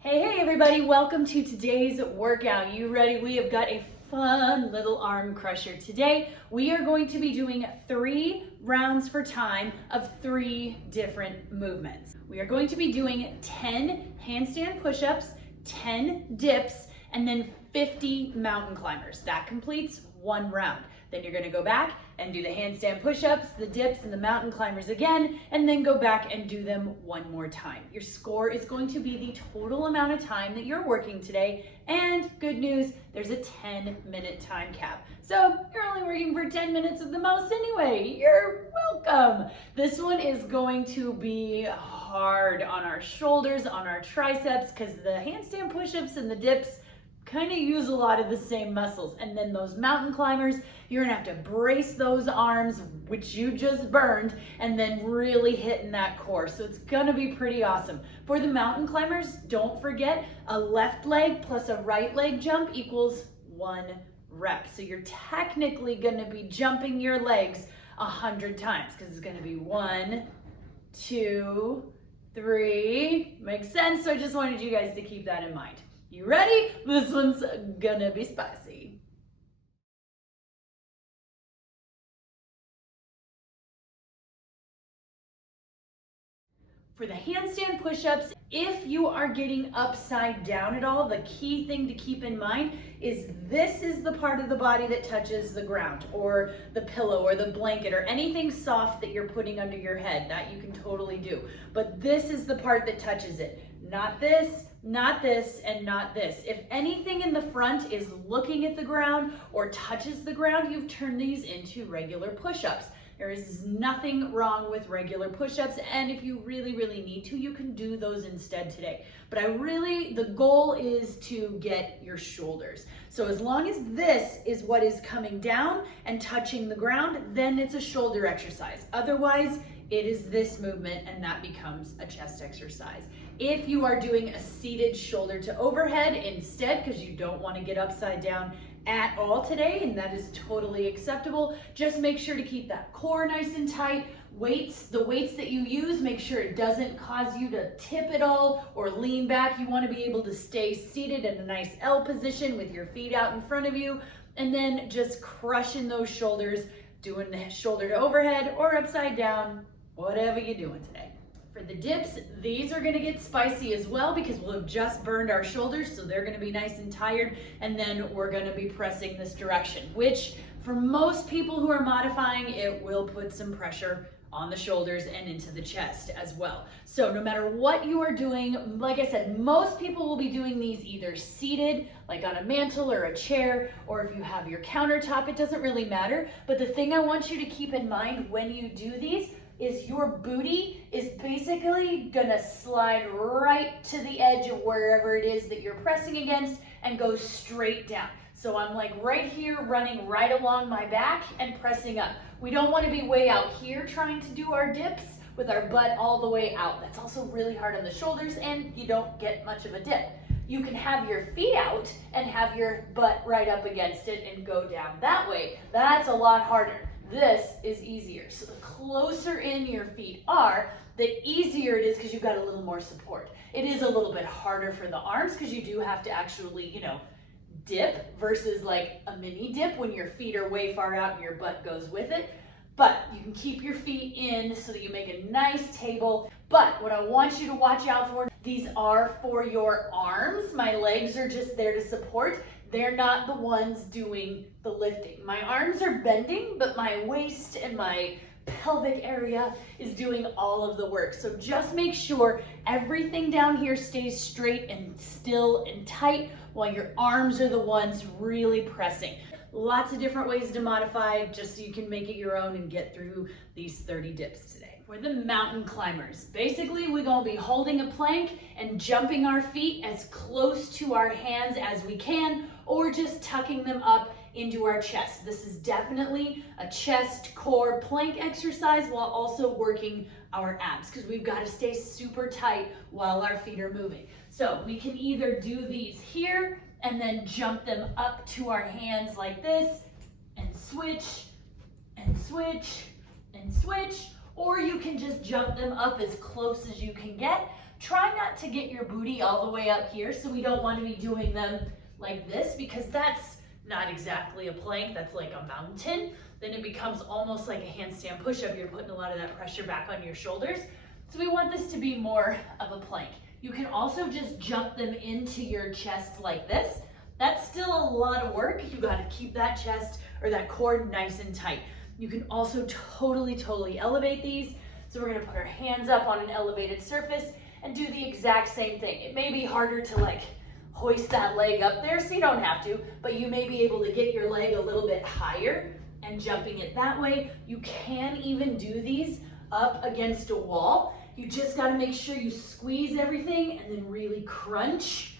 Hey everybody, welcome to today's workout. You ready? We have got a fun little arm crusher. Today, we are going to be doing 3 rounds for time of 3 different movements. We are going to be doing 10 handstand push-ups, 10 dips, and then 50 mountain climbers. That completes 1 round. Then you're gonna go back and do the handstand push-ups, the dips, and the mountain climbers again, and then go back and do them 1 more time. Your score is going to be the total amount of time that you're working today, and good news, there's a 10-minute time cap. So you're only working for 10 minutes at the most anyway. You're welcome. This one is going to be hard on our shoulders, on our triceps, because the handstand push-ups and the dips kind of use a lot of the same muscles. And then those mountain climbers, you're gonna have to brace those arms, which you just burned, and then really hitting that core. So it's gonna be pretty awesome. For the mountain climbers, don't forget a left leg plus a right leg jump equals 1 rep. So you're technically gonna be jumping your legs 100 times because it's gonna be 1, 2, 3. Makes sense? So I just wanted you guys to keep that in mind. You ready? This one's gonna be spicy. For the handstand push-ups, if you are getting upside down at all, the key thing to keep in mind is this is the part of the body that touches the ground or the pillow or the blanket or anything soft that you're putting under your head. That you can totally do. But this is the part that touches it. Not this, not this, and not this. If anything in the front is looking at the ground or touches the ground, you've turned these into regular push-ups. There is nothing wrong with regular push-ups, and if you really need to, you can do those instead today. But the goal is to get your shoulders. So as long as this is what is coming down and touching the ground, then it's a shoulder exercise. Otherwise, it is this movement, and that becomes a chest exercise. If you are doing a seated shoulder to overhead instead, because you don't want to get upside down at all today, and that is totally acceptable, just make sure to keep that core nice and tight. The weights that you use, make sure it doesn't cause you to tip at all or lean back. You want to be able to stay seated in a nice L position with your feet out in front of you, and then just crushing those shoulders, doing the shoulder to overhead or upside down, whatever you're doing today. For the dips, these are gonna get spicy as well because we'll have just burned our shoulders, so they're gonna be nice and tired, and then we're gonna be pressing this direction, which for most people who are modifying, it will put some pressure on the shoulders and into the chest as well. So no matter what you are doing, like I said, most people will be doing these either seated, like on a mantle or a chair, or if you have your countertop, it doesn't really matter. But the thing I want you to keep in mind when you do these is your booty is basically gonna slide right to the edge of wherever it is that you're pressing against and go straight down. So I'm like right here running right along my back and pressing up. We don't want to be way out here trying to do our dips with our butt all the way out. That's also really hard on the shoulders and you don't get much of a dip. You can have your feet out and have your butt right up against it and go down that way. That's a lot harder. This is easier. So the closer in your feet are, the easier it is because you've got a little more support. It is a little bit harder for the arms because you do have to actually, dip versus like a mini dip when your feet are way far out and your butt goes with it. But you can keep your feet in so that you make a nice table. But what I want you to watch out for, these are for your arms. My legs are just there to support. They're not the ones doing the lifting. My arms are bending, but my waist and my pelvic area is doing all of the work. So just make sure everything down here stays straight and still and tight while your arms are the ones really pressing. Lots of different ways to modify just so you can make it your own and get through these 30 dips today. For the mountain climbers, basically we're gonna be holding a plank and jumping our feet as close to our hands as we can, or just tucking them up into our chest. This is definitely a chest core plank exercise while also working our abs because we've got to stay super tight while our feet are moving. So we can either do these here and then jump them up to our hands like this and switch and switch and switch, or you can just jump them up as close as you can get. Try not to get your booty all the way up here, so we don't want to be doing them like this because that's not exactly a plank, that's like a mountain. Then it becomes almost like a handstand push-up. You're putting a lot of that pressure back on your shoulders. So we want this to be more of a plank. You can also just jump them into your chest like this. That's still a lot of work. You gotta keep that chest or that core nice and tight. You can also totally elevate these. So we're gonna put our hands up on an elevated surface and do the exact same thing. It may be harder to like hoist that leg up there, so you don't have to, but you may be able to get your leg a little bit higher and jumping it that way. You can even do these up against a wall. You just gotta make sure you squeeze everything and then really crunch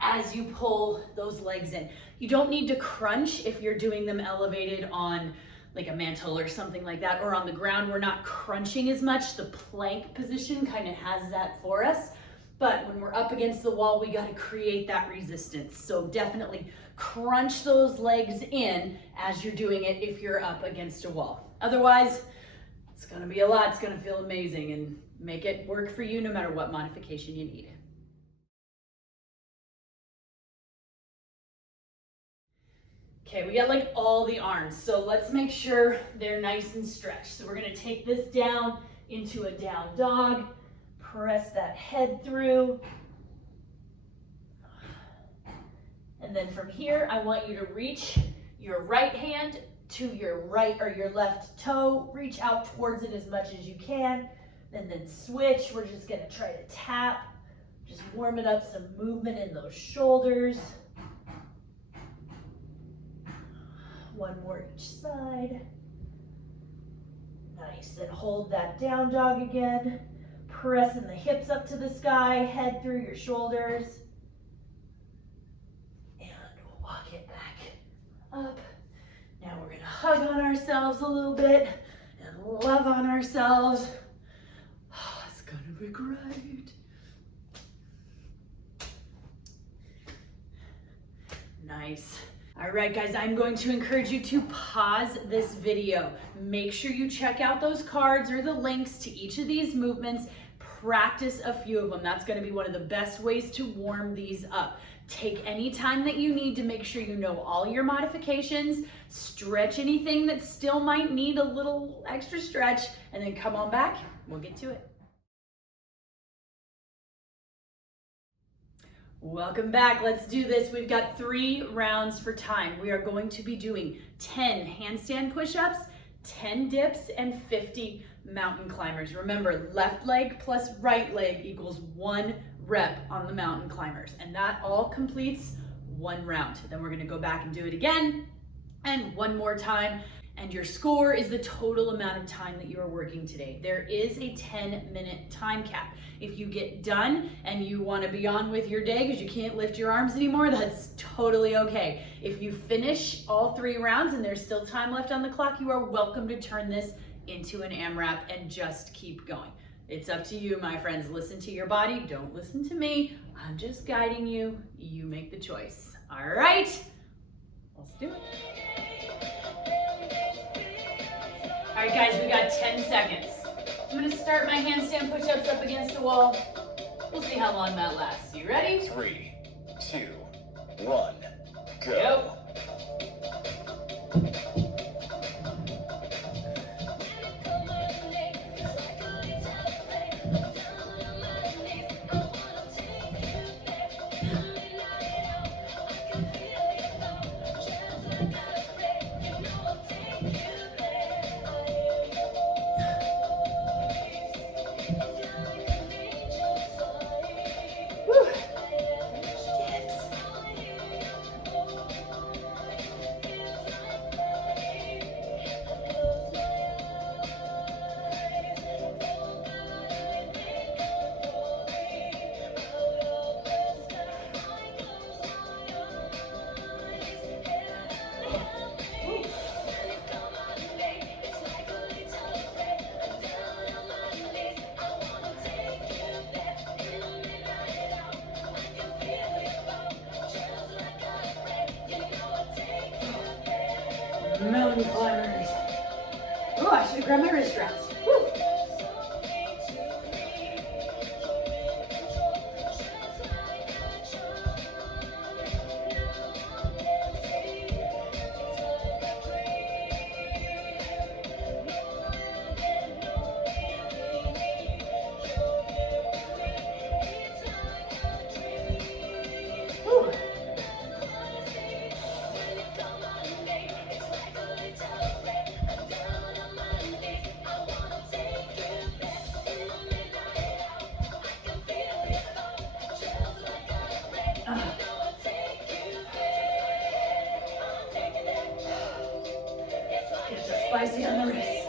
as you pull those legs in. You don't need to crunch if you're doing them elevated on like a mantle or something like that, or on the ground. We're not crunching as much. The plank position kind of has that for us. But when we're up against the wall, we got to create that resistance. So definitely crunch those legs in as you're doing it if you're up against a wall. Otherwise, it's going to be a lot. It's going to feel amazing and make it work for you no matter what modification you need. Okay, we got like all the arms, so let's make sure they're nice and stretched. So we're gonna take this down into a down dog, press that head through. And then from here, I want you to reach your right hand to your right or your left toe, reach out towards it as much as you can, and then switch. We're just gonna try to tap, just warming up some movement in those shoulders. One more each side. Nice, and hold that down dog again. Pressing the hips up to the sky, head through your shoulders. And walk it back up. Now we're gonna hug on ourselves a little bit and love on ourselves. Oh, it's gonna be great. Nice. All right, guys, I'm going to encourage you to pause this video. Make sure you check out those cards or the links to each of these movements. Practice a few of them. That's going to be one of the best ways to warm these up. Take any time that you need to make sure you know all your modifications, stretch anything that still might need a little extra stretch, and then come on back. We'll get to it. Welcome back. Let's do this. We've got 3 rounds for time. We are going to be doing 10 handstand push-ups, 10 dips, and 50 mountain climbers. Remember, left leg plus right leg equals 1 rep on the mountain climbers, and that all completes 1 round. Then we're going to go back and do it again, and 1 more time. And your score is the total amount of time that you are working today. There is a 10-minute time cap. If you get done and you want to be on with your day because you can't lift your arms anymore, that's totally okay. If you finish all 3 rounds and there's still time left on the clock, you are welcome to turn this into an AMRAP and just keep going. It's up to you, my friends. Listen to your body. Don't listen to me. I'm just guiding you. You make the choice. All right, let's do it. All right, guys, we got 10 seconds. I'm gonna start my handstand push-ups up against the wall. We'll see how long that lasts. You ready? 3, 2, 1, go. Mountain climbers. Oh, I should have grabbed my wrist straps. Woo. spicy on the wrist.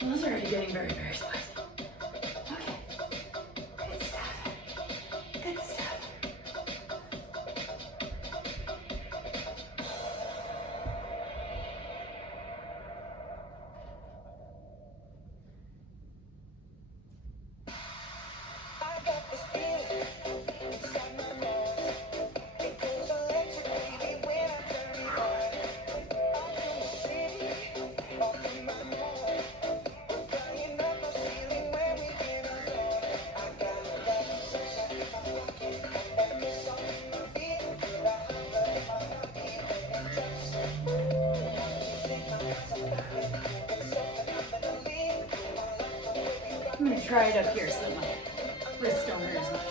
Those are already getting very, very spicy. Okay. Good stuff. Good stuff. I'm going to try it up here so my wrists don't hurt as much.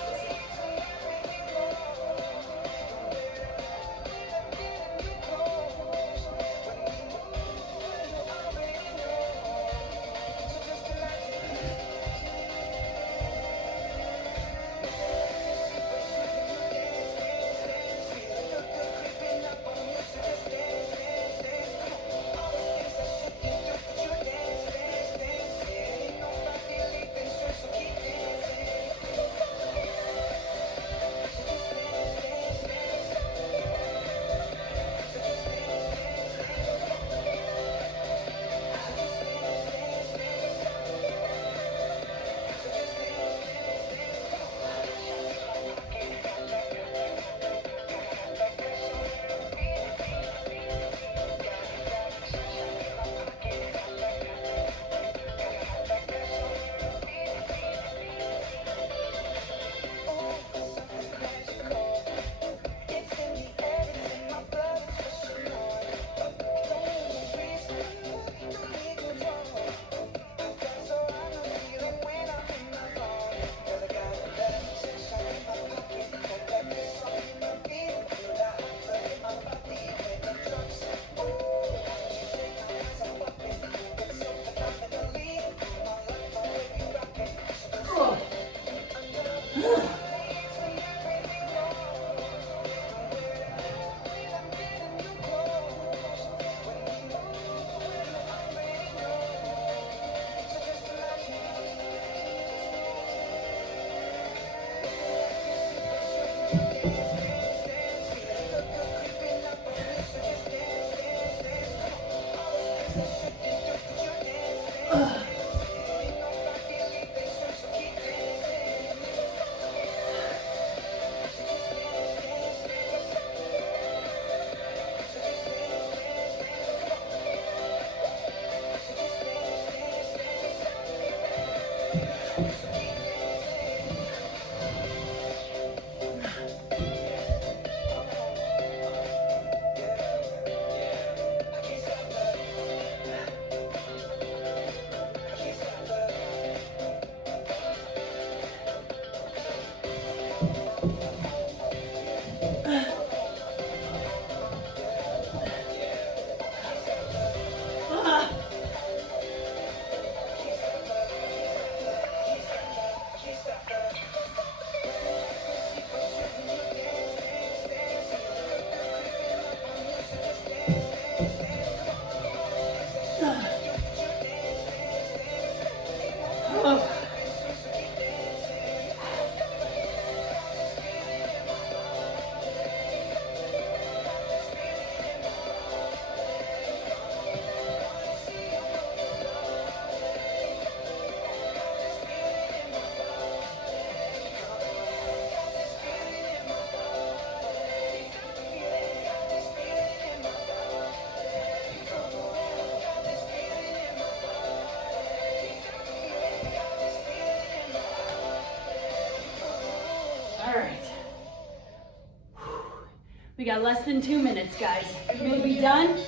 We got less than 2 minutes, guys. You may be done,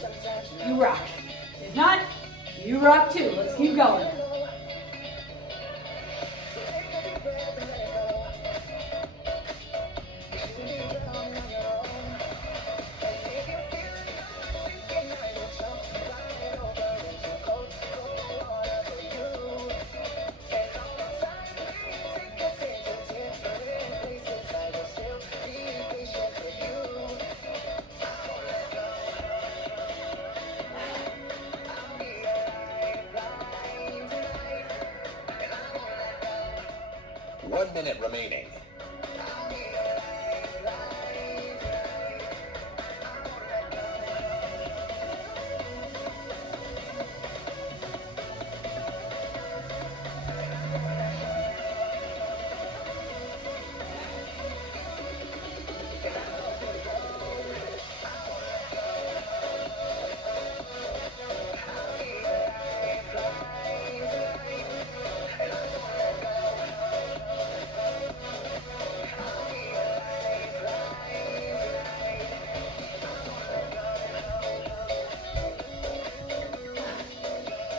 you rock. If not, you rock too. Let's keep going. One minute remaining.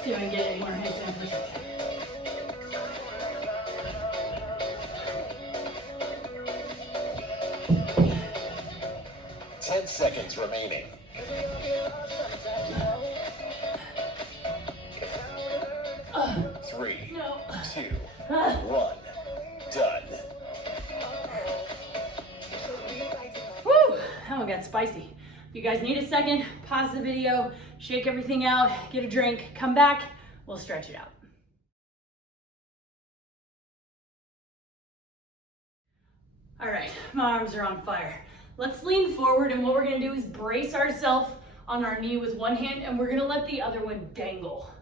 See if I can get any more handstand push-ups. Ten seconds remaining. Three, No. 2, 1. Done. Woo! That one got spicy. If you guys need a second, pause the video, shake everything out, get a drink, come back, we'll stretch it out. All right, my arms are on fire. Let's lean forward, and what we're gonna do is brace ourselves on our knee with one hand, and we're gonna let the other one dangle.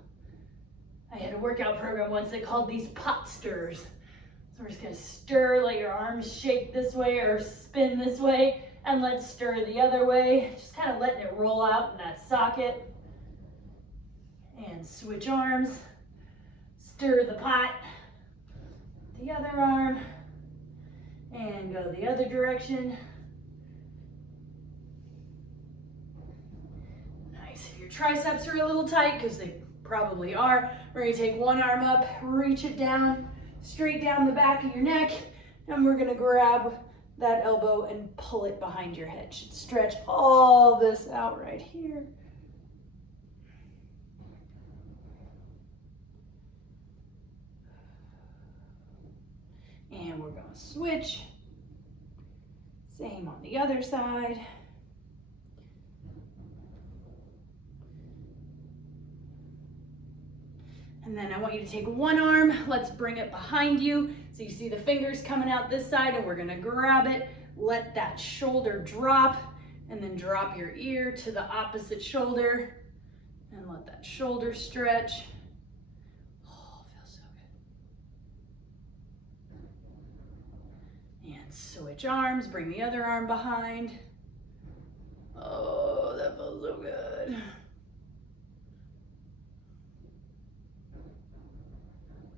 I had a workout program once that called these pot stirrers. So we're just gonna stir, let your arms shake this way or spin this way, and let's stir the other way. Just kind of letting it roll out in that socket. And switch arms, stir the pot, the other arm, and go the other direction. Nice. If your triceps are a little tight, because they probably are, we're gonna take one arm up, reach it down, straight down the back of your neck, and we're gonna grab that elbow and pull it behind your head. Should stretch all this out right here. And we're gonna switch. Same on the other side. And then I want you to take one arm, let's bring it behind you. So you see the fingers coming out this side, and we're gonna grab it, let that shoulder drop, and then drop your ear to the opposite shoulder, and let that shoulder stretch. Oh, feels so good. And switch arms, bring the other arm behind. Oh, that feels so good.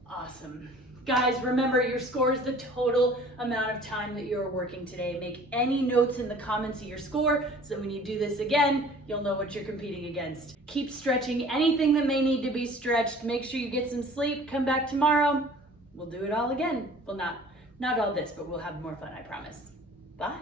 Awesome. Guys, remember your score is the total amount of time that you're working today. Make any notes in the comments of your score so when you do this again, you'll know what you're competing against. Keep stretching anything that may need to be stretched. Make sure you get some sleep. Come back tomorrow. We'll do it all again. Well, not all this, but we'll have more fun, I promise. Bye.